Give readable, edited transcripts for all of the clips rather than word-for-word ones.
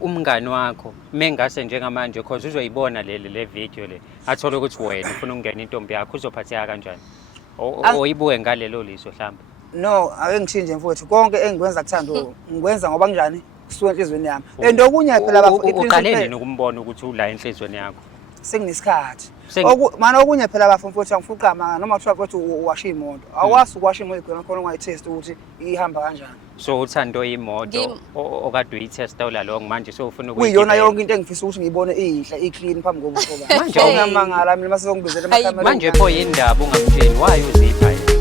umngani wakho mengase njengamanje because uzoyibona le video le athola ukuthi wena ufuna ukungena intombi yakho uzophatheka kanjani oyibuke ngalelo liso mhlawumbe no ake ngishintshe mfowethu konke engikwenza kuthando ngikwenza ngoba kunjani kusuka enhlizweni yami and okunye phela bafowethu uqaleni nokumbona ukuthi ula enhlizweni yakho senginesikhathi mana okunye phela bafowethu angifuna uqama noma kuthiwa futhi uwasha imoto awasi ukwasha imoto khona khona ungayitest ukuthi ihamba kanjani so uthando imoto okade uyitesta ulalongo manje so ufuna kuyiyona yonke into engifisa ukuthi ngiyibone iyihle iclean phambi kobuso bami manje ngiyamangala mina mase ngibizela emakamera manje pho yindaba ungamtsheni why uzipha yena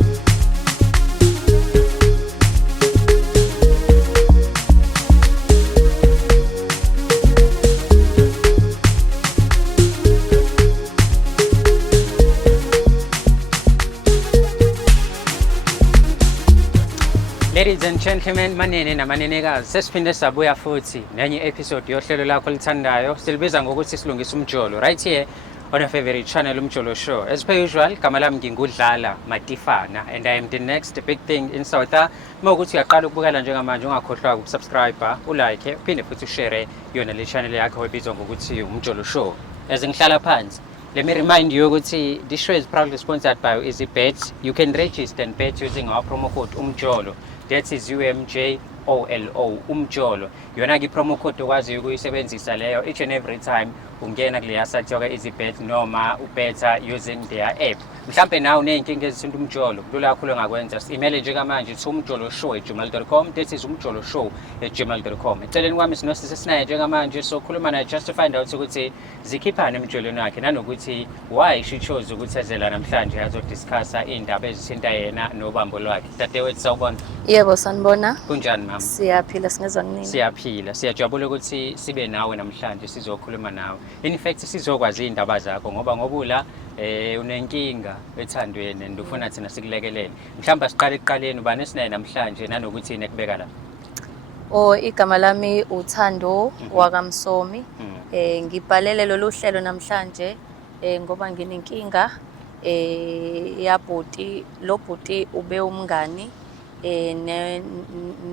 Ladies and gentlemen, manene namanenekazi, sesiphinde sabuya futhi nenye episode yohlelo lakho lithandayo silibiza ngokuthi silungisa umjolo right here on your favorite channel Umjolo Show. As per usual, gama lami ngingudlala Matifana and I am the next big thing in South. Mawukuthi uyaqala ukubukela njengamanje ungakhohlwa ukusubscribe, ulike, uphinde futhi ushare yona le channel yakho ebizwa ngokuthi Umjolo Show. As ngihlala phansi, let me remind you ukuthi this show is proudly sponsored by EasyBet. You can register and bet using our promo code Umjolo. That is UMJOLO, Umjolo. Yona ke promo code okwazi ukuyisebenzisa leyo each and every time ungena kuleya site yoka EasyBet noma ubetha using their app. Mhlambe nawe uneyinkinga ezithinta umjolo, kulula kakhulu ongakwenza. Email nje kamanje umjoloshow@gmail.com. That is umjoloshow@gmail.com. Eceleni kwami sinosisi sinaye njengamanje so khuluma naye just to find out ukuthi zikhiphana emjolweni wakhe nanokuthi why she chose ukuthi ezela namhlanje azodiscussa indaba ezithinta yena nobambo lwakhe. Dadewethu sawubona. Yebo sanibona. Kunjani mama? Siyaphila singezwa nini? Siyaphila. Siyajabula ukuthi sibe nawe namhlanje sizokhuluma nawe. In fact sizokwazi indaba zakho ngoba ngobula unenkinga ethandweni ndifuna thina sikulekelele. Mhlamba siqale ekuqaleni ubani esinaye namhlanje nanokuthi nekubeka la. Igama lami uThando wakamsomi. Ngibhalele lo hlelo namhlanje ngoba nginenkinga yabhuti lo bhuti ube umngani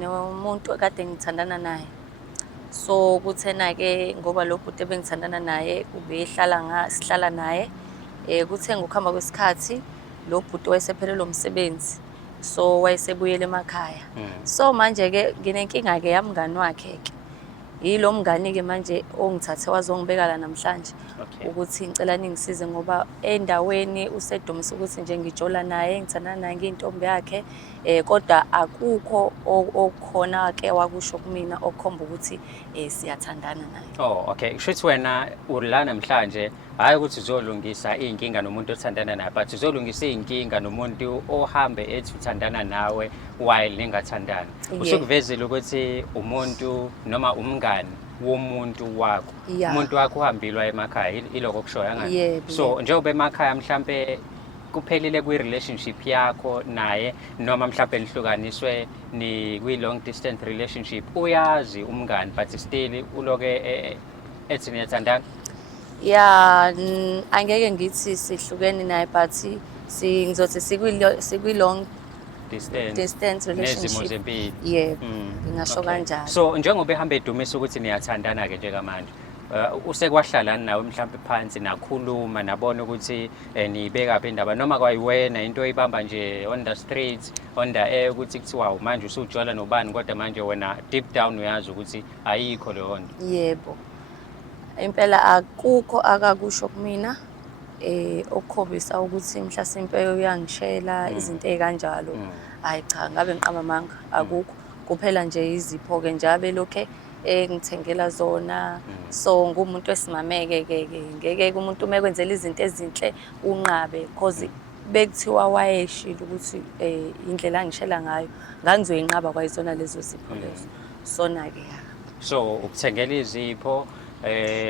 nomuntu kade ngithandana naye. So kuthena ke ngoba lo bhuti ebengithandana naye sihlala naye kuthe ngokuhamba kwesikhathi lo bhuti wayesephelelwe umsebenzi so wayesebuyele emakhaya. So manje ke nginenkinga ke yamngani wakhe ke yilo mngani ke manje ongithathe wazongibeka la namhlanje ukuthi ngicela ningisize ngoba endaweni usedumisa ukuthi nje ngijola naye ngithandana naye ngiyintombi yakhe kodwa akukho okukhona ke wakusho kumina okukhomba ukuthi siyathandana naye. Okay. Kushuthi wena ulana namhlanje hayi ukuthi uzolungisa inkinga nomuntu othandana naye but uzolungisa inkinga nomuntu ohambe ethi uthandana nawe while ningathandani. Usukuvezile ukuthi umuntu noma umngani womuntu wakho. Umuntu wakho uhambile emakhaya iloko kushoya ngathi. So njengoba emakhaya mhlambe kuphelile kwi-relationship yakho naye noma mhlawumbe nihlukaniswe ni kwi-long distance relationship uyazi umngani but still uloke ethi niyathandana. Angeke ngithi sihlukene naye but ngizothi sikwi-long distance relationship. Yebo ngingasho kanjalo. So njengoba ehambe edumisa ukuthi niyathandana ke njengamanje usekwahlalana nawe mhlawumbe phansi nakhuluma nabona ukuthi niyibeka phi indaba noma kwayiwena into oyibamba nje on the street on the air ukuthi kuthiwa manje usujola nobani kodwa manje wena deep down uyazi ukuthi ayikho leyo nto. Yebo impela akukho akakusho kumina okukhombisa ukuthi mhlasimpe uyangishela izinto ezikanjalo. Hayi cha ngabe ngiqamba amanga akukho kuphela nje izipho ke njabe lokho ngithengela zona. So ngumuntu esimameke ke ngeke umuntu mekwenzela izinto ezinhle unqabe because bekuthiwa wayeshila ukuthi indlela angishela ngayo ngangizoyinqaba kwayizona lezo zipho lezo. Sona ke so ukuthengela izipho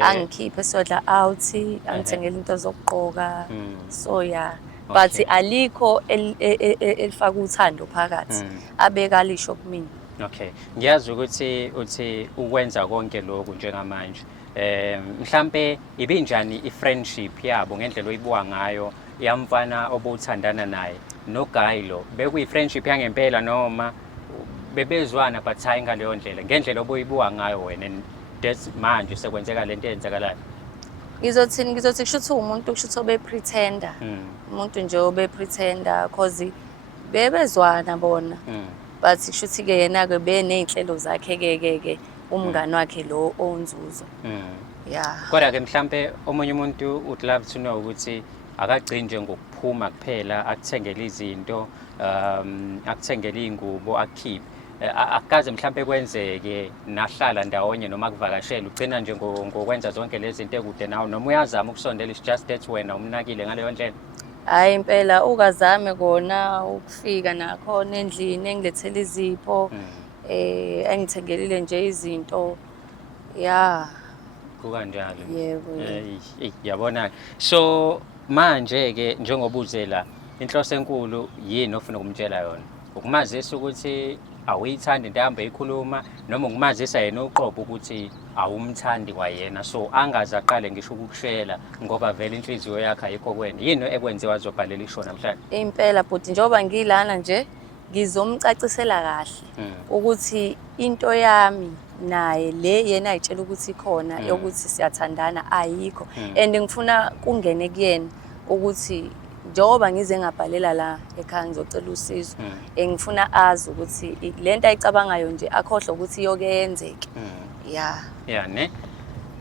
angikhiphe sodla out angithengela into zokugqoka so but alikho elifaka uthando phakathi abeka lisho kumina. Okay. Ngiyazi ukuthi uthi ukwenza konke lokhu njengamanje. Mhlambe ibinjani i-friendship yabo ngendlela oyibuka ngayo yamfana obuthandana naye no guy lo bekuyi-friendship yangempela noma bebezwana but hayi ngaleyo ndlela ngendlela obuyibuka ngayo wena and that's manje sekwenzeka lento eyenzakalayo. Ngizothi kushuthi umuntu kushuthi obepretender. Umuntu nje obepretender cause bebezwana bona. But kushuthi ke yena ke beney'nhlelo zakhe ke umngani wakhe lo onzuzo. Yeah. Kodwa ke mhlambe omunye umuntu would love to know ukuthi akagcini nje ngokuphuma kuphela akuthengele izinto akuthengele iy'ngubo akukhiphe. Akaze mhlambe kwenzeke nahlala ndawonye noma kuvakashela ugcina nje ngokwenza zonke lezi zinto ekude nawe noma uyazama ukusondela it's just that wena umnakile ngaleyo ndlela. Hayi impela ukazame kona ukufika nakhona endlini engilethela izipho engithengelile nje izinto ya kukanjalo. Yebo. Yabona so manje ke njengoba uzela inhloso enkulu yini ofuna ukumtshela yona ukumazisa ukuthi awuyithandi into ehamba eyikhuluma noma ukumazisa yena uqobo ukuthi awumthandi kwayena so angaze aqale ngisho ukukushela ngoba vele inhliziyo yakhe ayikho kwena yini ekwenziwa azobhalela isho namhlanje. Impela bhuti njengoba ngilana nje ngizomcacisela kahle ukuthi into yami naye le yena ayitshela ukuthi ikhona yokuthi siyathandana ayikho and ngifuna kungene kuyena ukuthi njengoba ngize ngabhalela la ekhaya ngizocela usizo ngifuna azi ukuthi lento ayicabangayo nje akhohle ukuthi iyokenzeke. Yeah ne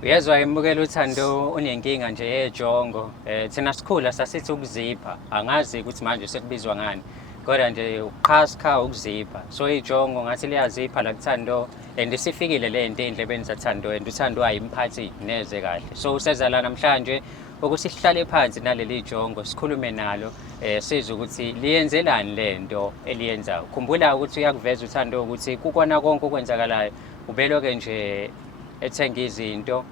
uyezwa emukela uthando unenkinga nje yejongo thina sikhula sasithi ukuzipha angazi ukuthi manje sekubizwa ngani kodwa nje uqhaskha ukuzipha so ijongo ngathi liyazipha la kuthando and sifikile le nto endlebeni zathando and uthando ayimphathi neze kahle so usezala namhlanje ukuthi sihlale phansi naleli jongo sikhulume nalo sizwe ukuthi liyenzelani lento eliyenzayo. Khumbula ukuthi uyakuveza uthando ukuthi kukona konke okwenzakalayo ubeloke nje ethenga izinto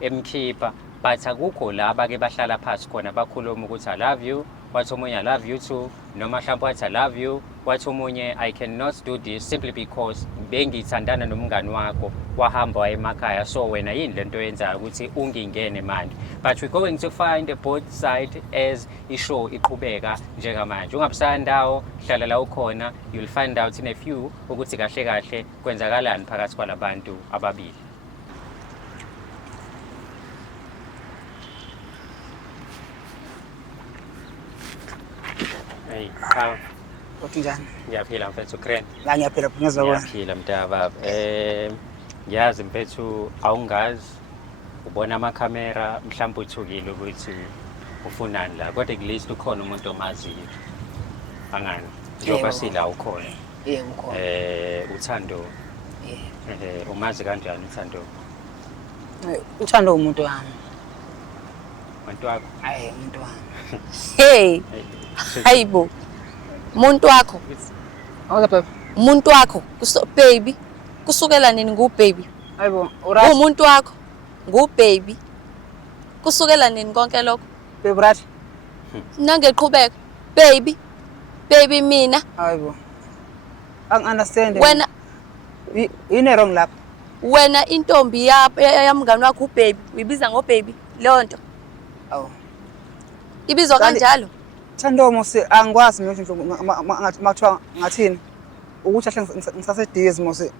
emkhipha but akukho laba ke bahlala phansi khona bakhuluma ukuthi I love you wathi omunye I love you too noma mhlawumbe wathi I love you wathi omunye I cannot do this simply because bengithandana nomngani wakho wahamba waye emakhaya so wena yini lento yenzayo ukuthi ungingene manje but we're going to find both side as ishow iqhubeka njengamanje ungabusandawo hlala la ukhona you'll find out in a few ukuthi kahle kahle kwenzakalani phakathi kwalabantu ababili. Hey, how? Uthi njani? Ngiyaphila mfethu Kren. La ngiyaphila phungeza wena. Ngiyaphila mntaba. Ngiyazi mfethu awungazi ubona amakhamera mhlawumbe uthukile ukuthi ufunani la kodwa at least ukhona umuntu omaziyo. Angani? Njengoba sila ukhona. Yebo ukhona. Uthando. Umazi kanjani uthando? Uthando umuntu wami. Umuntu wakho? Hayi umuntu wami. Hey. Hayibo. Umuntu wakho. Awuza baby. Umuntu wakho baby. Kusukela nini baby? Hayibo, urathi. Umuntu wakho. Baby. Kusukela nini konke lokho? Baby urathi. Nangeqhubeka. Baby. Baby mina. Hayibo. Understand. Wena yini wrong lapha? Wena intombi yamngani wakho baby. Uyibiza baby. Leyo nto. Awu. Ibizwa kanjalo? Thando mose angikwazi mina ukuthi mathiwa ngathini ukuthi ahle ngisasedizi mose.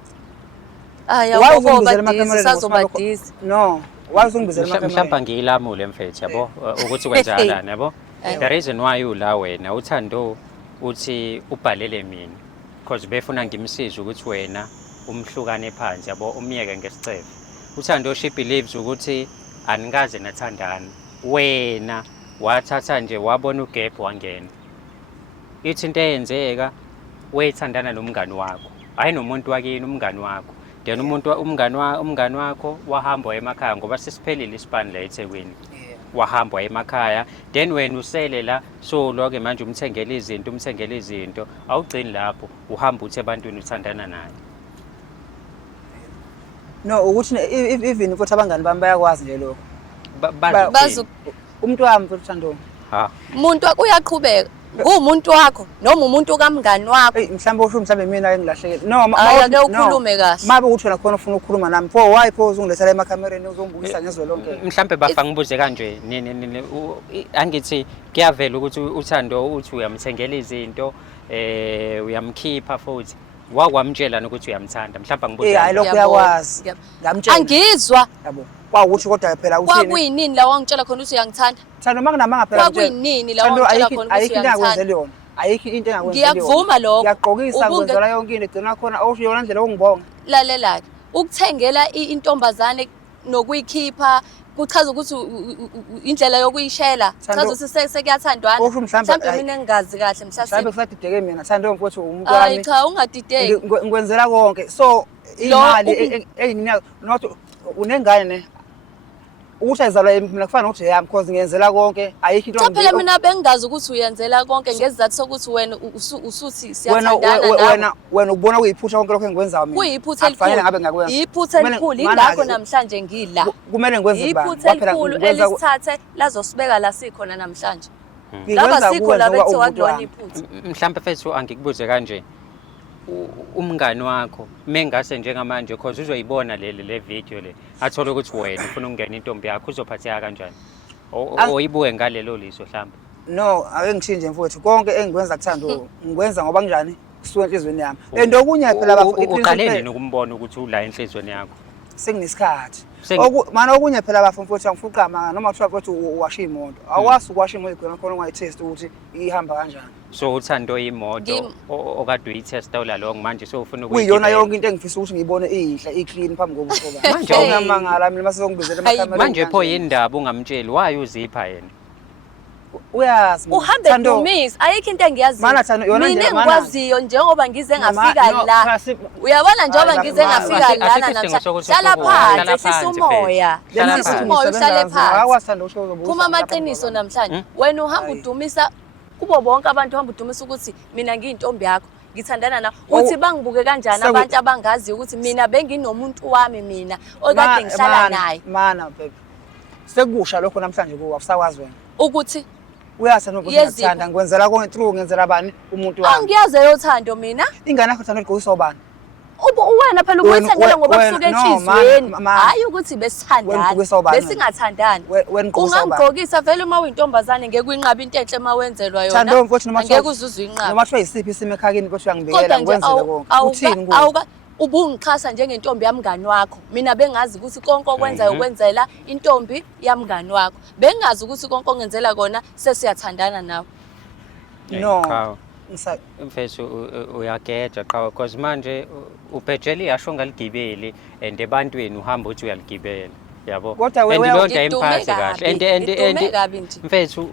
Yabo badizi sazobadizi. No, wazungibizela emakhaya. Mhlawumbe ngiyilamule mfethu yabo ukuthi kwenzakalani yabo. The reason why ula wena uthando uthi ubhalele mina because befuna ngimsize ukuthi wena umhlukane phansi yabo umiyeke ngesicebe. Uthando she believes ukuthi anikaze nathandana wena wathatha nje wabona ugap wangena. Ithi into eyenzeka wethandana nomngani wakho. Hayi nomuntu wakini umngani wakho. Then umngani wakho wahamba emakhaya ngoba sesiphelile ispan la eThekwini. Wahamba emakhaya then wena usele la so loke manje umthengela izinto awugcini lapho uhamba uthi ebantwini uthandana naye. No ukuthi even ukuthi abangani bami bayakwazi nje lokho. Bazi Umuntu wami futhi Thando. Umuntu uyaqhubeka. Ngumuntu wakho noma umuntu kamngani wakho. Mhlawumbe usho mhlawumbe mina engilahlekile. No, ake ukhulume kahle. Mabe uthi wena khona ufuna ukukhuluma nami. Pho why pho uzungilethela emakhamereni uzongibukisa ngezwe lonke. Mhlawumbe bafa ngibuze kanje angithi kuyavela ukuthi uthando uthi uyamthengela izinto uyamkhipha futhi wakwamtshela ukuthi uyamthanda mhlawumbe ngibuza hayi lokho uyakwazi ngamtshela angizwa yabo kwawuthi kodwa phela uthini kwakuyinini la wangitshela khona ukuthi uyangithanda Thando makunamanga phela kwakuyinini la wangitshela khona ukuthi ayikho into uyangithanda engakwenzelwa yona ayikho into engakwenzelwa ngiyakuvuma lokho ngiyaqokisa ngizela yonke into igcina khona yona ndlela ongibonga lalela ke ukuthengela intombazane nokuyikhipha kuchaza ukuthi indlela yokuyishela chaza ukuthi sekuyathandwana mhlawumbe mina engazi kahle mhlawumbe kusadideke mina Thando mfowethu umuntu wami wami cha ungadideki ngikwenzela konke so imali eyininya not unengane ne ukuthi ayizalwa mina kufana ukuthi yami because ngiyenzela konke ayikho into cha phela mina bengazi ukuthi uyenzela konke ngezizathu sokuthi wena usuthi siyathandana wena ubona kuyiphutha konke lokho engikwenzayo mina kuyiphutha elikhulu iphutha elikhulu ingakho namhlanje ngila kumele ngikwenze iphutha elikhulu elisithathe lazosibeka la sikhona namhlanje laba sikho la bethi wakudona iphutha mhlawumbe mfethu angikubuze kanje umngani wakho mengase njengamanje because uzoyibona le video le athola ukuthi wena ufuna ukungena intombi yakho uzophatheka kanjani oyibuke ngalelo liso mhlawumbe no ake ngishinje mfowethu konke engikwenza kuthando ngikwenza ngoba kanjani kusuka enhlizweni yami and okunye phela uqale nini ukumbona ukuthi ula enhlizweni yakho senginesikhathi mana okunye phela bafumfowethu angifuqama noma kuthiwa futhi uwasha imoto awasi ukwasha imoto igcina khona ungayitest ukuthi ihamba kanjani so uthando imoto okade uyitesta ulaloko manje so ufuna ukuyiyona yonke into engifisa ukuthi ngiyibone iyihle iclean phambi kokuthi ngoba manje awunamangala mina masezongibizela emakamera manje pho yindaba ungamtsheli waye uzipha yena uyazi uhambe dumisa ayikho into engiyaziyo mina engikwaziyo njengoba ngize ngafika la uyabona njengoba ngize ngafika lana namhlanje hlala phansi sisumoya sisumoya uhlale phansi kuma amaqiniso namhlanje wena uhamba udumisa kubo bonke abantu uhamba udumisa ukuthi mina ngiyintombi yakho ngithandana na uthi bangibuke kanjani abantu abangazi ukuthi mina benginomuntu wami mina okade ngihlala naye mana baby sekusha lokho namhlanje kuwa usakwazi wena ukuthi uyathanda ukuthi ngiyithanda ngikwenzela konke true ngenzela bani umuntu wami angiyazi eyothando mina ingane yakho thanda ukuthi sobani wena phela ukuyithandela ngoba kusuka enhlizweni hayi ukuthi besithandana besingathandani ungangigqokisa vele uma uyintombazane ngeke uyinqabe into enhle uma wenzelwa yona ngeke uzuzwe inqabe noma kuthiwa yisiphi isimo ekhakini kodwa uyangibekela ngikwenzele konke uthini kuwe ubungichasa njengentombi yamngani wakho mina bengazi ukuthi konke okwenzayo ukwenzela intombi yamngani wakho bengazi ukuthi konke ongenzela kona sesiyathandana nawe no mfethu uyageja qhawe because manje ubhejeli yasho ngaligibeli and ebantwini uhamba uthi uyaligibela yabo and lonto imphathi kahle and mfethu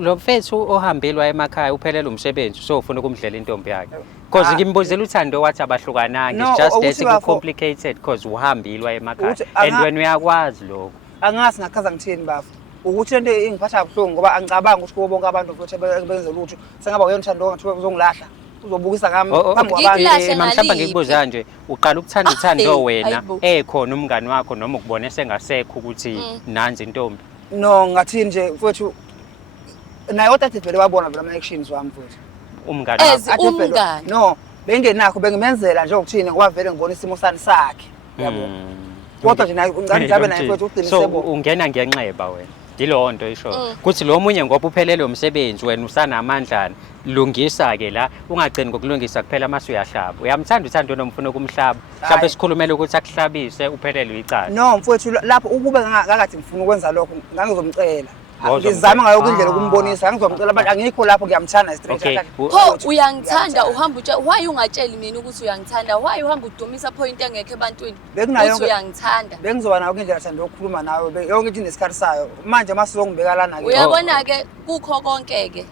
lo mfethu ohambelwa emakhaya uphelele umsebenzi so ufuna ukumdlela intombi yakhe because ngimbuzela uthando wathi abahlukananga it's just that complicated because uhambilwa emakhaya and wena uyakwazi lokho angazi ngakhaza ngithini bafu ukuthi into engiphatha kabuhlungu ngoba angicabanga ukuthi kubo bonke abantu futhi benze lutho sengaba uyena uthando ngathi uzongilahla uzobukisa ngami phambi kwabantu mhlawumbe ngikubuza nje uqala ukuthanda uthando wena ekhona umngani wakho noma ukubone sengasekho ukuthi nanzi intombi no ngathi nje futhi naye otathi vele wabona vele ama-actions wami futhi umngani umngani no bengenakho bengimenzela nje ukuthini ngoba vele ngibona isimo sani sakhe yabo kodwa nje naye ungani njabe naye futhi uqinisebo so ungena ngenxeba wena yilo nto isho kuthi lo munye ngoba uphelele umsebenzi wena usanamandlana lungisa ke la ungagcini ngokulungisa kuphela amase uyahlaba uyamthanda uthando nomfuna ukumhlaba mhlawumbe esikhulumela ukuthi akuhlabise uphelele icala no mfowethu lapho ukube ngakathi ngifuna ukwenza lokho ngangizomcela ngizama ngayo indlela ukumbonisa ngizomcela abantu angikho lapho ngiyamthanda straight pho uyangithanda uhamba utshe why ungatsheli mina ukuthi uyangithanda why uhamba udumisa point engekho ebantwini ukuthi uyangithanda bengizoba nayo indlela thanda ukukhuluma nawe yonke into inesikhathi sayo manje masizongibeka lana ke uyabona ke kukho konke ke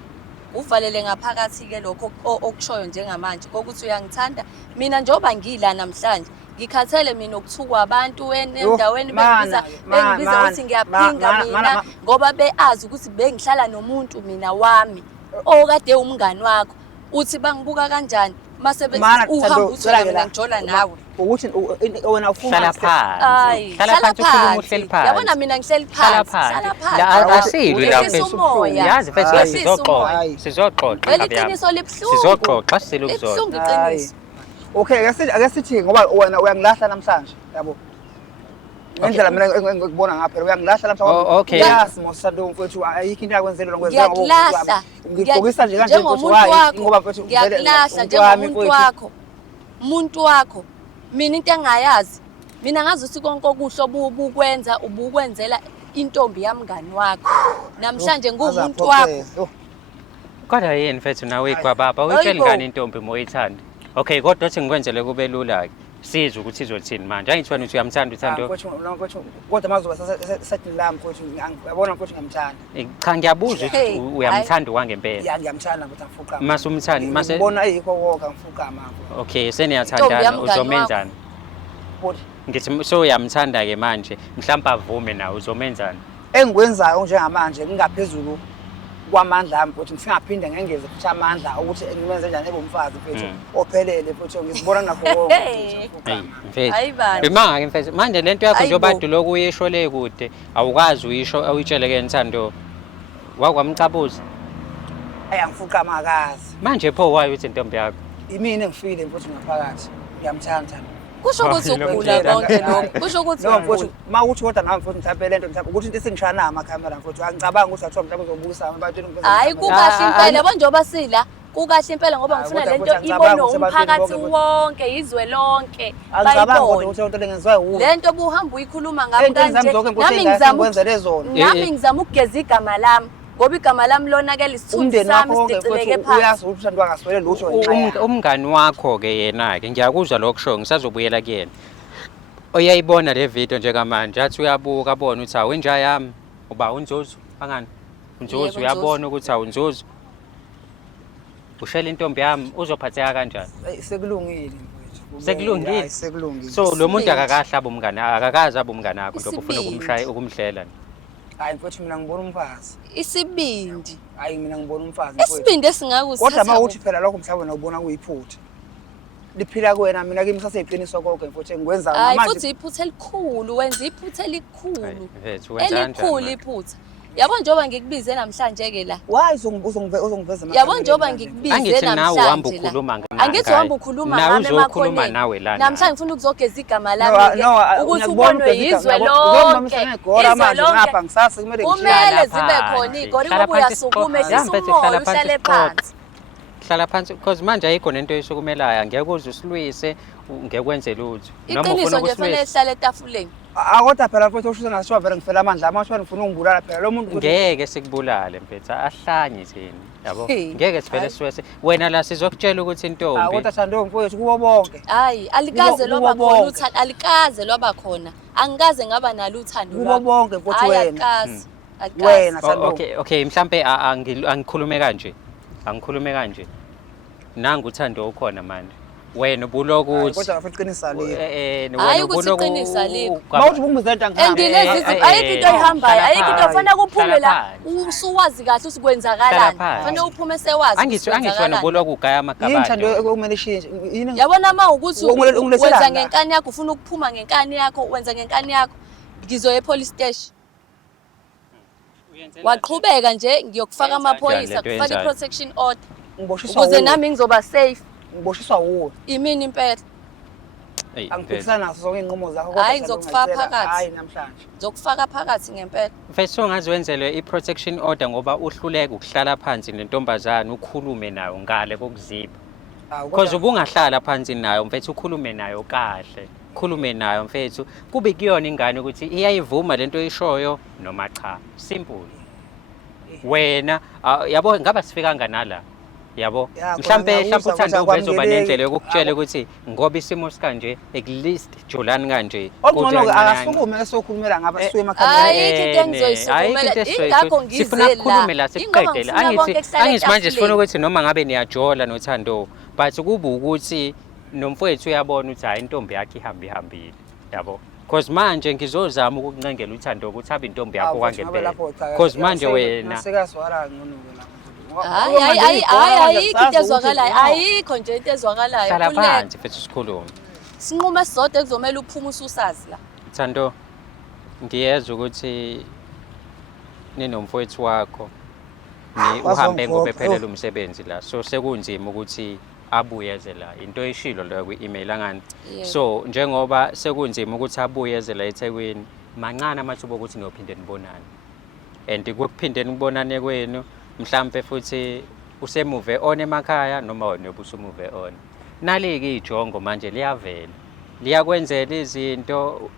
uvalele ngaphakathi ke lokho okushoyo njengamanje ukuthi uyangithanda mina njengoba ngila namhlanje ngikhathele mina ukuthukwa abantu endaweni bengibiza ukuthi ngiyaphinga mina ngoba beazi ukuthi bengihlala nomuntu mina wami okade umngani wakho uthi bangibuka kanjani mase uhamba uthi mina ngijola nawe ukuthi wena ufuna hlala phansi yabona mina ngihleli phansi hlala phansi la asili la mfethu yazi mfethu sizoxoxa iqiniso libhlungu sizoxoxa silukuzona iqiniso okay ake sithi ngoba wena uyangilahla namhlanje yabo ngendlela mina ngikubona ngaphela uyangilahla namhlanje okay yes mosando mfethu ayikho into yakwenzelwa ngoba ngiyakilahla ngigqokisa nje kanje mfethu wayi ngoba mfethu ngiyakilahla njengomuntu wakho umuntu wakho mina into engayazi mina ngazi ukuthi konke okuhle obukwenza ubukwenzela intombi yamngani wakho namhlanje ngumuntu wakho kodwa yini mfethu nawe igwababa uyitshela ngani intombi moyithanda okay kodwa uthi ngikwenzele kube lula ke sizwe ukuthi izothini manje angithiwena uthi uyamthanda uthando kodwa mazoba sethi lami mfowethu ngiyabona mfowethu ngiyamthanda cha ngiyabuza ukuthi uyamthanda wangempela ya ngiyamthanda mfowethu angifuqa mase umthanda mase ngibona ayikho konke angifuqa mama okay seniyathandana uzomenzana ngithi so uyamthanda ke manje mhlawumbe avume nawe uzomenzana engikwenzayo njengamanje ngingaphezulu kwamandla ami futhi ngisingaphinde ngengeze futhi amandla ukuthi ngimenze njani ebomfazi mfethu ophelele futhi ngizibona nakho konke ayibani imanga ke mfethu manje lento yakho njengoba duloku uyisho le kude awukazi uyisho awuyitshele ke Nthando wakwamcabuza ayangifuqa makazi manje pho wayo uthi intombi yakho imini engifile mfethu ngaphakathi ngiyamthanda kusho ukuthi ukugula konke lokho kusho ukuthi mfethu mawuthi kodwa nawe mfethu mhlawumbe lento mhlawumbe ukuthi into esingishana amakhamera mfethu angicabanga ukuthi athiwa mhlawumbe uzobukisa abantwini hayi kukahle impela yabo njengoba sila kukahle impela ngoba ngifuna lento ibonwe umphakathi wonke izwe lonke bayibone lento buhamba uyikhuluma ngami kanje nami ngizama ukugeza igama lami ngoba igama lami lona ke lisithunzi sami sidicileke phansi uyazi ukuthi umuntu angaswele lutho umngani wakho ke yena ke ngiyakuzwa lokusho ngisazobuyela kuyena oyayibona le video njengamanje athi uyabuka abone ukuthi awenja yami uba unzuzu angani unzuzu uyabona ukuthi awunzuzu ushela intombi yami uzophatheka kanjani sekulungile sekulungile so lo muntu akakahlaba umngane akakazi abumngane akho nto ufuna ukumshaya ukumhlela hayi mfethu mina ngibona umfazi isibindi hayi mina ngibona umfazi mfethu isibindi esingakusithatha kodwa mawuthi phela lokho mhlawumbe nobona kuyiphutha liphila kuwena mina kimi saseyiqiniso konke mfethu ngikwenza manje hayi futhi iphutha elikhulu wenza iphutha elikhulu elikhulu iphutha yabo njengoba ngikubize namhlanje ke la why uzongiveza yabo njengoba ngikubize namhlanje angithi uhamba ukhuluma ngami emakhoneni namhlanje ngifuna ukuzogeza igama lami ukuthi ubonwe yizwe lonke ngapha ngisasa kumele kumele zibe khona igori ngoba uyasukuma esisumoya uhlale phansi hlala phansi because manje ayikho nento esukumelayo angeke uze usilwise ngeke kwenze lutho noma ufuna ukusilwisa ihlale etafuleni akodwa phela mfethu usho ngasho vele ngifela amandla amasho ngifuna ungibulala phela lo muntu ngeke sikubulale mfethu ahlanye thini yabo ngeke sivele siwese wena la sizokutshela ukuthi intombi akodwa Thando mfethu kubo bonke hayi alikaze loba khona uthando alikaze loba khona angikaze ngaba nalo uthando kubo bonke mfethu wena Thando okay mhlambe angikhulume kanje angikhulume kanje nanga uthando ukhona manje wena ubuloku uthi kodwa mfethu qinisa le hayi ukuthi uqinisa le mawuthi bungizenta ngihamba andilezi ayikho into ehambayo ayikho into ofana kuphume la usuwazi kahle usikwenzakalani fanele uphume sewazi angitshona ubuloku ugaya amagaba yini Thando okumele ishintshe yabona ma ukuthi wenza ngenkani yakho ufuna ukuphuma ngenkani yakho wenza ngenkani yakho ngizoya epolice station waqhubeka nje ngiyokufaka amaphoyisa kufaka i-protection order ukuze nami ngizoba safe ngiboshiswa wuwe imini impela angiphikisana nazo zonke inqomo zakho hayi ngizokufaka phakathi hayi namhlanje ngizokufaka phakathi ngempela mfethu ungaziwenzelwe i-protection order ngoba uhluleka ukuhlala phansi nentombazana ukhulume nayo ngale kokuzipha because ubungahlala phansi nayo mfethu ukhulume nayo kahle khulume nayo mfethu kube kuyona ingane ukuthi iyayivuma lento oyishoyo noma cha simple wena yabo ngaba sifika nganala yabo mhlambe uthando ubezoba nendlela yokukutshela ukuthi ngoba isimo sikanje at least jolani kanje kodwa akasukume esokhulumela ngaba siwe emakhaya ayikho into engizoyisukumela ingakho ngizela sikhulume la siqedele angithi manje sifuna ukuthi noma ngabe niyajola nothando but kube ukuthi nomfowethu uyabona ukuthi hayi intombi yakhe ihambile yabo because manje ngizozama ukukuncengela uthando ukuthi abe intombi yakho kwangempela because manje wena sekazwala ngcono ayikho into ezwakalayo ayikho nje into ezwakalayo hlala phansi mfethu sikhulume sinqumo esizodwa ekuzomela uphuma ususazi la Thando ngiyezwa ukuthi ninomfowethu wakho ni uhambe ngoba ephelele umsebenzi la so sekunzima ukuthi abuyeze la into eshilo la kwi-email angani so njengoba sekunzima ukuthi abuyeze la eThekwini mancane amathuba ukuthi niyophinde nibonane and kuphinde nibonane kwenu mhlambe futhi usemuve on emakhaya noma wena ubusumuve on nalike ijongo manje liyavela liyakwenzela izinto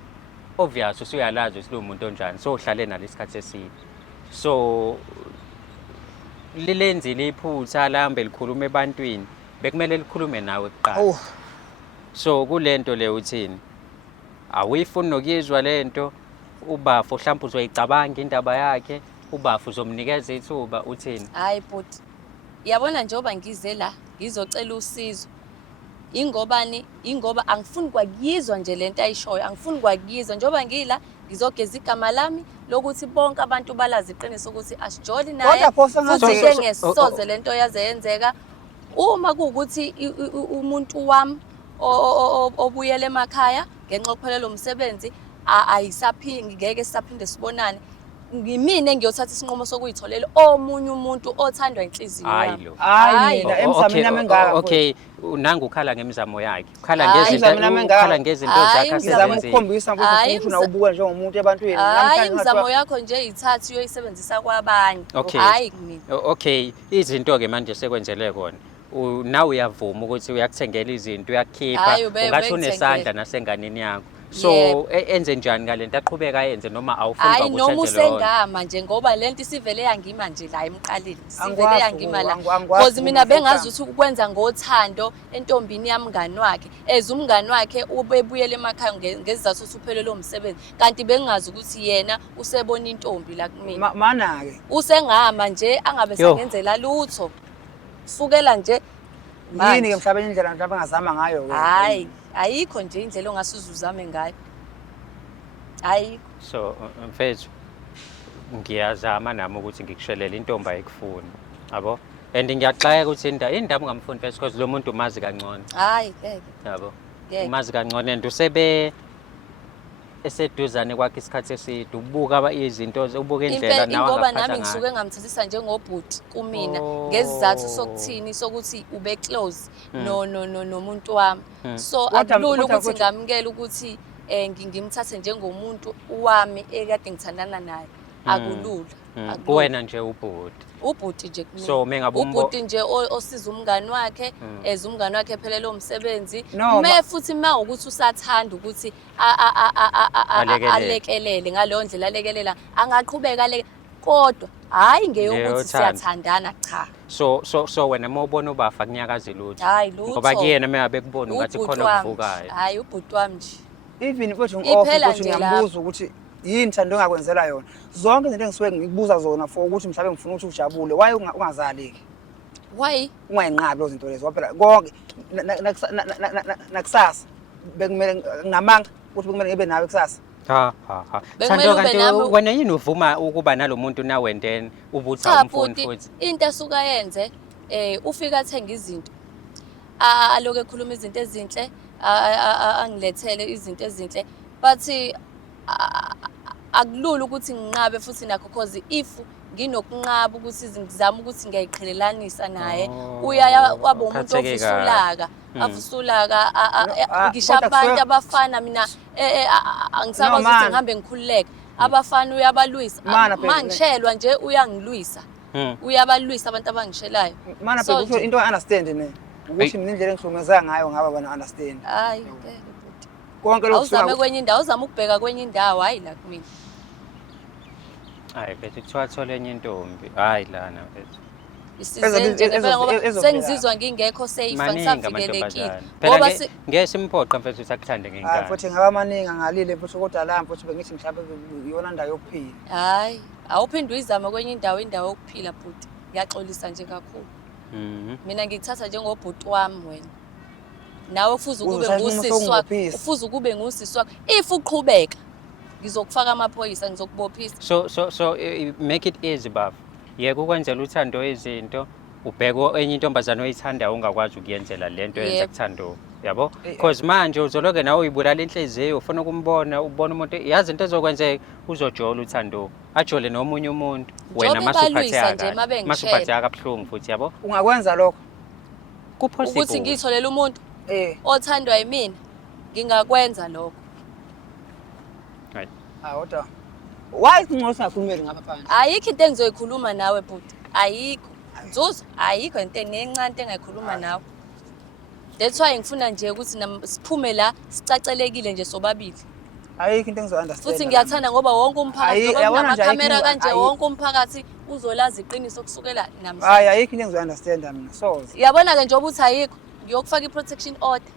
obvious usuyalazi ukuthi lo muntu onjani so uhlale nalesikhathi eside so lilenzile iphutha lambe likhuluma ebantwini bekumele likhulume nawe kuqala so kulento le uthini awuyifuni nokuyizwa lento ubafu mhlawumbe uzoyicabanga indaba yakhe ubafu uzomnikeza ithuba uthini hayi bhuti yabona njengoba ngize la ngizocela usizo ingoba angifuni kwakuyizwa nje lento ayishoyo angifuni kwakuyizwa njengoba ngila ngizogeza igama lami lokuthi bonke abantu balazi iqiniso ukuthi asijoli naye futhi ngesoze lento yaze yenzeka uma kuukuthi umuntu wami obuyele emakhaya ngenxa yokuphelelwa umsebenzi ayisaphingi ngeke sisaphinde sibonane ngimine ngiyothatha isinqumo sokuyitholela omunye umuntu othandwa inhliziyo yami hayi mina emzameni nami engaka okay nanga ukhala ngemizamo yakhe ukhala ngezinto zakhe ngizama ukukhombisa ukuthi ufuna ubuka njengomuntu ebantwini hayi imizamo yakho nje ithatha uyoyisebenzisa kwabanye hayi kimi okay izinto ke manje sekwenzele kona nawe uyavuma ukuthi uyakuthengela izinto uyakhipha ungathi unesandla nasenganeni yakho so enze njani ngalento aqhubeka ayenze noma awufuni hayi noma usengama nje ngoba lento isivele yangima nje la emqaleni sivele yangima la because mina bengazi ukuthi ukwenza ngothando entombini yami mngani wakhe umngani wakhe ubebuyele emakhaya ngezizathu usuphelelwe umsebenzi kanti bengazi ukuthi yena usebona intombi la kumina mana ke usengama nje angabe sengenzela lutho sukela nje yini ke mhlawumbe indlela mhlawumbe angazama ngayo hayi ayikho nje indlela ongasuza uzame ngayo ayikho so mfethu ngiyazama nami ukuthi ngikushelele intombi ayikufuni yabo and ngiyaxaka ukuthi indaba ungamfuni first because lo muntu umazi kangcono hayi yabo umazi kangcono and usebe eseduzane kwakhe isikhathi eside ubuka izinto ubuka indlela nawe ngoba nami ngisuke ngamthathisa njengobhuti kumina ngesizathu sokuthini sokuthi ube close nomuntu wami so akulula ukuthi ngamukela ukuthi ngimthathe njengomuntu wami ekade ngithandana naye akulula kuwena nje ubhuti nje kumina so mengabe ubhuti nje osiza umngani wakhe umngani wakhe ephelele umsebenzi futhi ukuthi usathanda ukuthi alekelele ngaleyo ndlela alekelela angaqhubeka kodwa hayi ngeyokuthi siyathandana cha so wena mawubona ubafa kunyakaze lutho hayi lutho ngoba kuyena mengabe kubona ngathi khona okuvukayo hayi ubhuti wami nje even mfethu ukuthi ngiyambuza ukuthi yini thando ongakwenzela yona zonke izinto engisuke ngikubuza zona for ukuthi mhlawumbe ngifuna ukuthi ujabule why ungazaleki why ungayinqabi lezo zinto lezo phela konke nakusasa bekumele ngamanga ukuthi bekumele ngibe nawe kusasa Thando kanti wena yini uvuma ukuba nalomuntu nawe then ubuthi awumfuni futhi into esuka yenze ufika athenga izinto aloke ekhuluma izinto ezinhle angilethele izinto ezinhle but akulula ukuthi nginqabe futhi nakho because if nginokunqaba ukuthi ngizama ukuthi ngiyayiqhelelanisa naye uyaya waba umuntu ofusulaka ngisho abantu abafana mina angisakwazi ukuthi ngihambe ngikhululeka abafana uyabalwisa mangishelwa nje uyangilwisa uyabalwisa abantu abangishelayo mana phela into understand ne ukuthi mina indlela engihlukumeza ngayo ngaba bana understand hayi konke lokho awuzame kwenye indawo uzama ukubheka kwenye indawo hayi la kumina hayi bethu kuthiwa thola enye intombi hayi lana bethu sengizizwa ngingekho safe ngisavikelekile ngoba ngesimpoqa mfethu sakuthande ngenkani futhi ngaba maningi ngalile futhi kodwa la mfethu bengithi mhlawumbe iyona ndawo yokuphila hayi awuphinde uyizama kwenye indawo yokuphila bhuti ngiyaxolisa nje kakhulu mina ngikuthatha njengobhuti wami wena nawe ufuza ukube ngusisi wakho if uqhubeka ngizokufaka amaphoyisa ngizokubophisa so make it easy baba yeke ukwenzela uthando izinto ubheke enye intombazana oyithandayo ungakwazi ukuyenzela lento yenza kuthando yabo because manje uzoloke nawe uyibulala inhliziyo ufuna ukumbona ubona umuntu yazi into ezokwenzeka uzojola uthando ajole nomunye umuntu wena masuphathe akabuhlungu futhi yabo ungakwenza lokho kuphosibule ukuthi ngitholela umuntu othandwa yimina ngingakwenza lokho right kodwa why sinqosa singakhulumeli ngapha phandle ayikho into engizoyikhuluma nawe bhuti ayikho Nzuzo ayikho into enencane engayikhuluma nawe That's why ngifuna nje ukuthi siphume la sicacelekile nje sobabili. Ayikho into engizo-understand. Futhi ngiyathanda ngoba wonke umphakathi Yabona nje kunamakamera ayikho- kanje ayi- wonke umphakathi uzolazi iqiniso kusukela namhlanje. Hayi ayikho into engizo-understand mina soze. Yabona ke njengoba uthi ayikho ngiyokufaka i-protection order.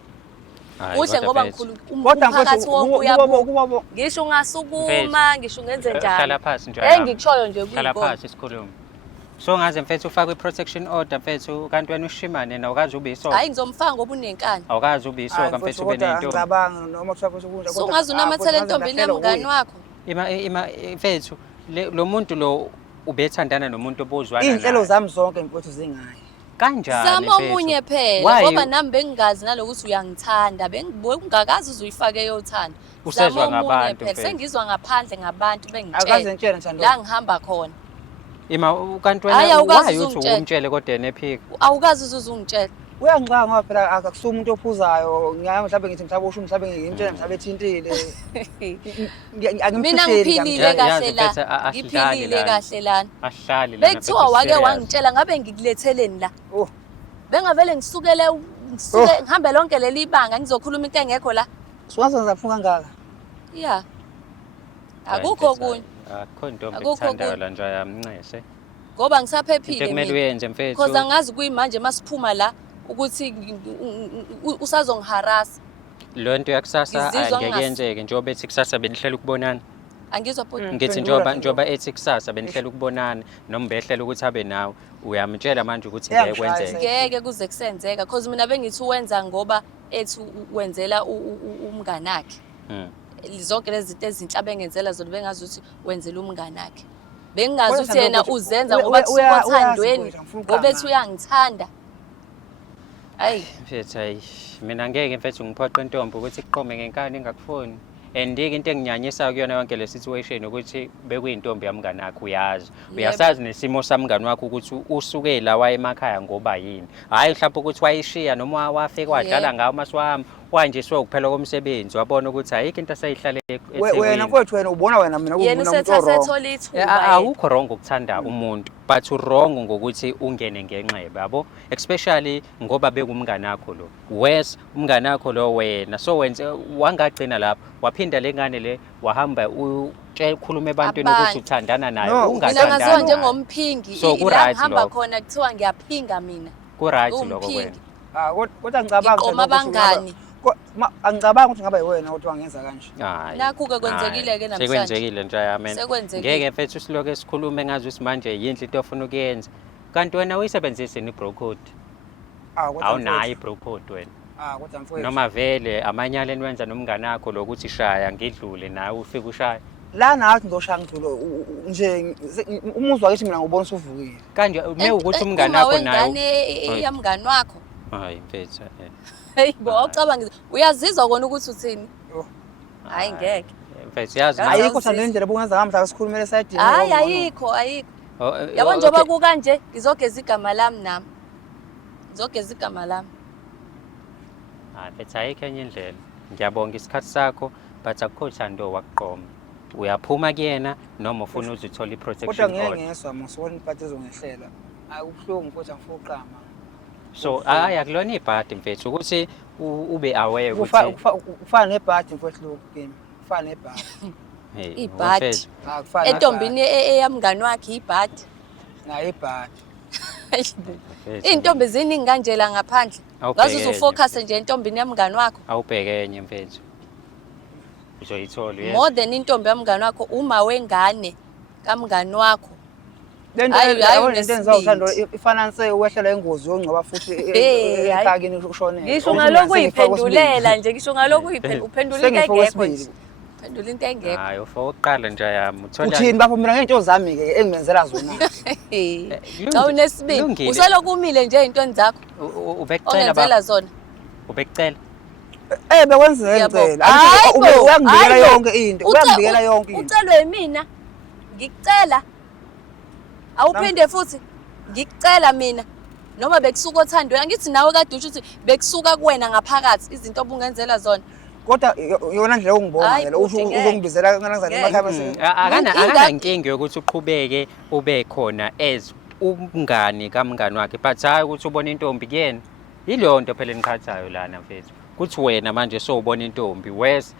Hhayi, Kuhle kodwa ngoba mfethu, Kodwa umphakathi mfethu wonke kubo uyabuka. Ngisho ungasukuma, ngisho ngenze hlala njani. phansi nje. Ngikushoyo nje Hlala kuyikona. phansi sikhulume. So ngaze mfethu ufake i-protection order mfethu kanti wena ushimane na ukazi ube isoka. Hayi ngizomfaka ngoba unenkani. Awukazi ube isoka mfethu ube nentombi. Ngicabanga noma kuthiwa futhi kunje. So ungaze unamathele entombini yamngani wakho. Ima mfethu lo muntu lo ubethandana nomuntu obuzwana naye. Iy'nhlelo zami zonke mfethu zingayi. Kanjani Zama omunye phela Why ngoba nami bengingazi nalokuthi uyangithanda bengingakazi uzuyifake yothanda. Usezwa ngabantu phela mfethu. sengizwa ngaphandle ngabantu Akaze bengitshela ngitshele Ntando. la ngihamba khona. Ima kanti Hhayi, wena awukazi wayi uthi uzungitshela. umtshele kodwa enephika. Awukazi uzungitshela. Uyangicanga ngoba phela akusuka umuntu ophuzayo. Ngiyaye mhlawumbe ngithi mhlawumbe usho mhlawumbe ngimtshele mhlawumbe ethintile. Mina ngiphilile Yazi kahle mfethu, la. asihlali Ngiphilile lana. kahle lana. Ahlali lana. Bekuthiwa wake wangitshela ngabe ngikuletheleni la. Oh. Bengavele ngisuke ngihambe lonke leli banga ngizokhuluma into engekho la. Siwazenza phuka kangaka. Yeah. Akukho kunye. Akukho ntombi Akukho ekuthandayo kunye. la nje yamncese. Ngoba Into ngisaphephile ekumele mina. uyenze mfethu. Because angazi kuyimanje masiphuma la ukuthi usazongiharasa. Lo nto yakusasa Ngizizwa angeke yenzeke njengoba ethi kusasa benihlela ukubonana. Angizwa bhuti. Ngithi njengoba ethi kusasa benihlela ukubonana noma behlela ukuthi abe nawe uyamtshela manje ukuthi ngeke kwenzeke. Ngeke kuze kusenzeka because mina bengithi wenza ngoba ethi wenzela umngani wakhe. Zonke lezi zinto ezinhla bengenzela zona bengazi ukuthi wenzela umngani wakhe. Bengazi ukuthi yena uzenza ngoba kusuka othandweni ngoba ethi uyangithanda. Hayi Mfethu hayi mina ngeke mfethu ngiphoqa intombi ukuthi iqome ngenkani engakufuni. And-ke into enginyanyisayo kuyona yonke le situation ukuthi bekuyintombi yamngani wakho uyazi. Uyasazi nesimo samngani wakho ukuthi usuke la waye emakhaya ngoba yini. Hayi mhlawumbe ukuthi wayishiya noma wafika wadlala ngawo masiwami wanjiswe ukuphela komsebenzi wabona ukuthi ayikho into asayihlale Wena mfowethu wena ubona wena mina yena usethathethola ithuba. Awukho wrong ukuthanda umuntu but wrong ngokuthi ungene ngenxebe yabo especially ngoba bekumngani wakho lo wes umngani wakho lo wena so wenze wangagcina lapha waphinda lengane le wahamba ukhuluma ebantwini ukuthi uthandana naye Mina ngaziwa ungathandani njengomphingi So, la ku-right ngihamba lokho. khona kuthiwa ngiyaphinga mina. ku-right lokho wena kodwa ngicabanga Ngiqoma abangani. angicabanga ukuthi ngaba yiwena ukuthi wangenza kanje. Hayi. Nakhu-ke kwenzekile ke namhlanje. Sekwenzekile nje amen. Sekwenzekile. Ngeke mfethu siloke esikhulume ngazi ukuthi manje yinhle into ofuna ukuyenza. Kanti wena uyisebenzise i-bro code. Awunayo i-bro code wena. Kodwa mfowethu. Noma vele amanyala enwenza nomngane wakho lokuthi shaya ngidlule nawe ufike ushaya. La nathi ngizoshaya ngidlule nje umuzwa wakithi mina ngubona usuvukile. Kanje mewukuthi umngane wakho nawe. Wengane yamngani wakho. Hayi mfethu. Hey bo awucabanga uyazizwa kona ukuthi uthini? Hayi ngeke. Mfethu yazi Ayikho thanda indlela obungenza ngamhla sikhulumele esayidini. Hayi ayikho. Yabo njengoba kukanje ngizogeza igama lami nami. Ngizogeza igama lami. Hayi mfethu ayikho enye indlela. Ngiyabonga isikhathi sakho but akukho thando wakuqoma. Uyaphuma kuyena noma ufuna uzithola i-protection Kodwa order. ngeke ngiyeswa masibona ibhadi ezongehlela. Hayi ubuhlungu mfowethu angifuni uqama. So hayi akulona ibhadi mfethu ukuthi ube aware ukuthi Kufana nebhadi mfowethu lokhu kimi. Kufana nebhadi. Ibhadi. Kufana. Entombini eyamngani wakhe ibhadi. Nayo ibhadi. Intombi ziningi kanjela ngaphandle. Ngazi uzufocus nje entombini yamngani wakho. awubheke enye mfethu. Uzoyithola More than intombi yamngani wakho uma wengane kamngani wakho. Lento yabona into engizawuthanda ifinance wehlela ingozi yongcoba futhi ekakini ushonela. Ngisho ngalokhu uyiphendulela nje ngisho ngalokhu uphendula into engekho nje. Uphendula into engekho. hayi ufaka uqala nje yami uthola Uthini bafo mina ngento zami ke engimenzela zona. Cha unesibili. Usaloku umile nje ezintweni zakho. Ongenzela zona. ubekucela Bekwenza ngicela. Uyangibikela yonke into. Uyangibikela yonke into. Ucelwe yimina. Ngikucela. Awuphinde futhi ngikucela mina noma bekusuka othandwe angithi nawe kade usho ukuthi bekusuka kuwena ngaphakathi izinto obungenzela zona Kodwa yona ndlela ongibona yena uzongibizela kangakanani emakhaya akana inkingi yokuthi uqhubeke ube khona as umngani kamngani wakhe but hayi ukuthi ubona intombi kuyena Yileyo nto phela enikhathayo lana mfethu. Kuthi wena manje sowubona intombi wes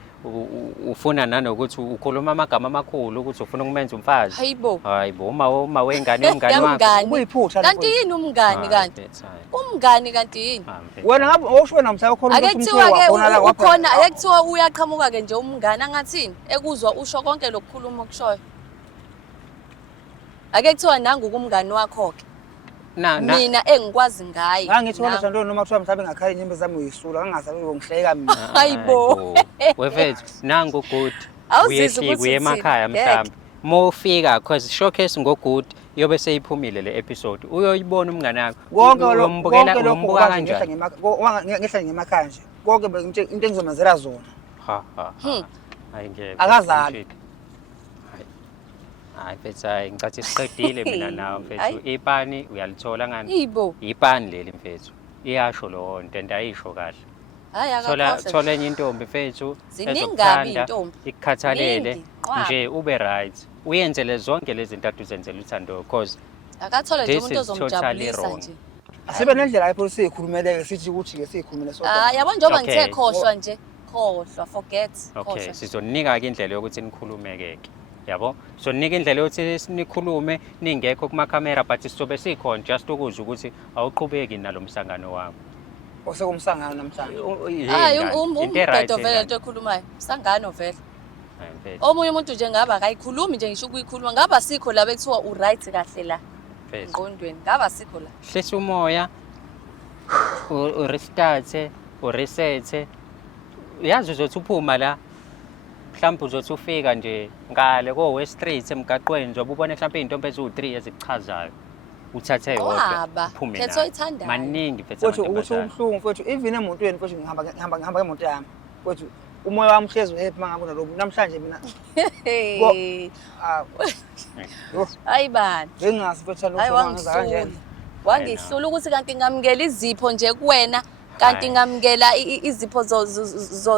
ufuna nanokuthi ukhuluma amagama amakhulu ukuthi ufuna ukumenza umfazi. Hayibo uma wengane umngane wakho. Kuyiphutha kanti yini umngani kanti? Umngani kanti yini? Wena ngabe awusho namhla ukhona ake kuthiwa-ke ukhona ake kuthiwa uyaqhamuka-ke nje umngane angathini ekuzwa usho konke lokukhuluma okushoyo. Ake kuthiwa nangu kumngani wakho-ke mina engikwazi ngaye. Ngangithi wena Thando noma kuthiwa mhlawumbe ngakhaya inyembe zami uyisula ngangasabi ngihleka mina. Hayibo. Wefethu nangu good. Awuzizwa ukuthi uye emakhaya mhlawumbe. Mofika cause showcase ngogood yobe seyiphumile le episode. Uyoyibona umngane wakho. Konke lokho ngehla ngemakhaya nje. Konke into engizomazela zona. Ha. Ayingeke. Akazali. Hayi mfethu ngicathi siqedile mina nawe mfethu. Ipani uyalithola ngani? Yibo. Ipani leli mfethu. Iyasho lo nto ndayisho kahle. Hayi akakhohle. Thola enye intombi mfethu ziningabi intombi. Ikukhathalele nje ube right. Uyenzele zonke lezi zintathu zenzela uthando because akathole nje umuntu ozomjabulisa nje. Asibe nendlela lapho siyikhulumeleke sithi ukuthi ke siyikhulumele sodwa. Yabo njengoba ngithe khohlwa nje. Khohlwa forget. Okay, sizonika ke indlela yokuthi nikhulumeke. Yabo so nika indlela yokuthi sinikhulume ningekho kuma camera but sizobe sikhona just ukuzwa ukuthi awuqhubeki nalomsangano wakho. Osekumsangano namhlanje. Umbhedo vele into ekhulumayo. Sangano vele. Omunye umuntu nje ngaba akayikhulumi nje ngisho ukuyikhuluma ngaba sikho la bekuthiwa uright kahle la. Ngqondweni ngaba sikho la. Hlisa umoya. Urestart, ureset. Uyazi uzothi uphuma la. Mhlawumbe uzothi ufika nje ngale ko West Street emgaqweni njoba ubone mhlawumbe izintombi ezu3 ezichazayo. Uthathe yodwa uphume la. Khetho ithandayo. Maningi mfethu ukuthi ubhlungu mfethu even emotweni mfethu ngihamba ngemoto yami. Mfethu umoya wami uhlezi happy mangabona lokho namhlanje mina. Hayi bani. Ngingazi mfethu lokho kanjani. Wangihlula ukuthi kanti ngamukela izipho nje kuwena kanti ngamukela izipho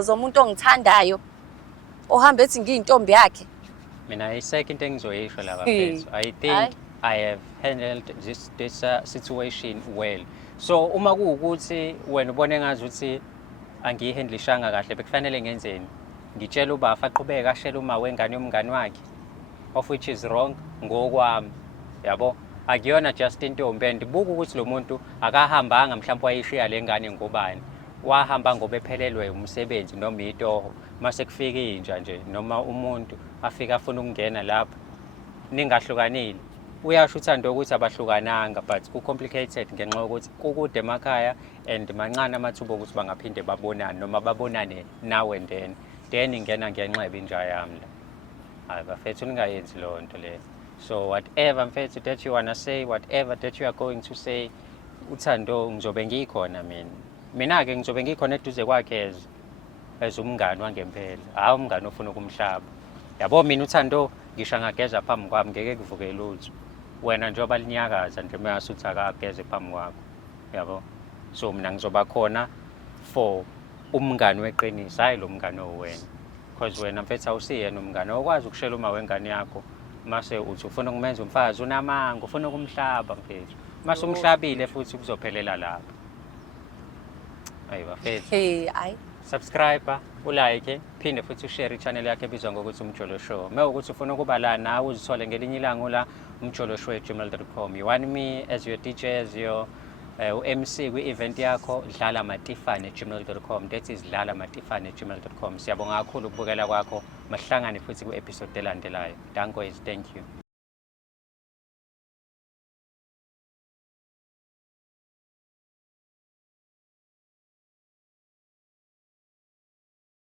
zomuntu ongithandayo. Ohamba ethi ngiyintombi yakhe. Mina iseke into engizoyisho la bafethu. I think I have handled this situation well. So uma kuukuthi wena ubone ngazi ukuthi angiyihandlishanga kahle bekufanele ngenzeni? Ngitshela ubafa aqhubeke ashela uma wengane yomngane wakhe. Of which is wrong ngokwami. Yabo? Akuyona just intombi and buka ukuthi lo muntu akahambanga mhlawumbe wayishiya lengane ngobani. Wahamba ngoba ephelelwe umsebenzi noma itoho mase kufika inja nje noma umuntu afika afuna ukungena lapha ningahlukanile uyasho uthando ukuthi abahlukananga but ku complicated ngenxa yokuthi kukude emakhaya and mancane amathuba ukuthi bangaphinde babonane noma babonane nawe then ingena ngenxebe inja yami la hayi bafethu ningayenzi lo nto le so whatever mfethu that you wanna say whatever that you are going to say uthando ngizobe ngikhona mina ke ngizobe ngikhona eduze kwakhe ezumngani wangempela hayi umngani ofuna ukumhlaba yabo mina uthando ngisho ngageza phambi kwami ngeke kuvuke lutho wena njengoba linyakaza nje mayasuthi akageze phambi kwakho yabo so mina ngizoba khona for umngani weqiniso hayi lo mngani owena because wena mfethu awusiyena umngani okwazi ukushela uma wengane yakho mase uthi ufuna ukumenza umfazi unamanga ufuna ukumhlaba mfethu mase umhlabile futhi kuzophelela lapho ayiwa mfethu subscribe ulike phinde futhi ushare i-channel yakhe ebizwa ngokuthi Umjolo Show mewukuthi ufuna ukuba la nawe uzithole ngelinye ilanga la umjoloshow@gmail.com you want me as your DJ as your MC kwi-event yakho dlala matifane@gmail.com that is dlala matifane@gmail.com siyabonga kakhulu ukubukela kwakho mahlangane futhi ku-episode elandelayo danko is thank you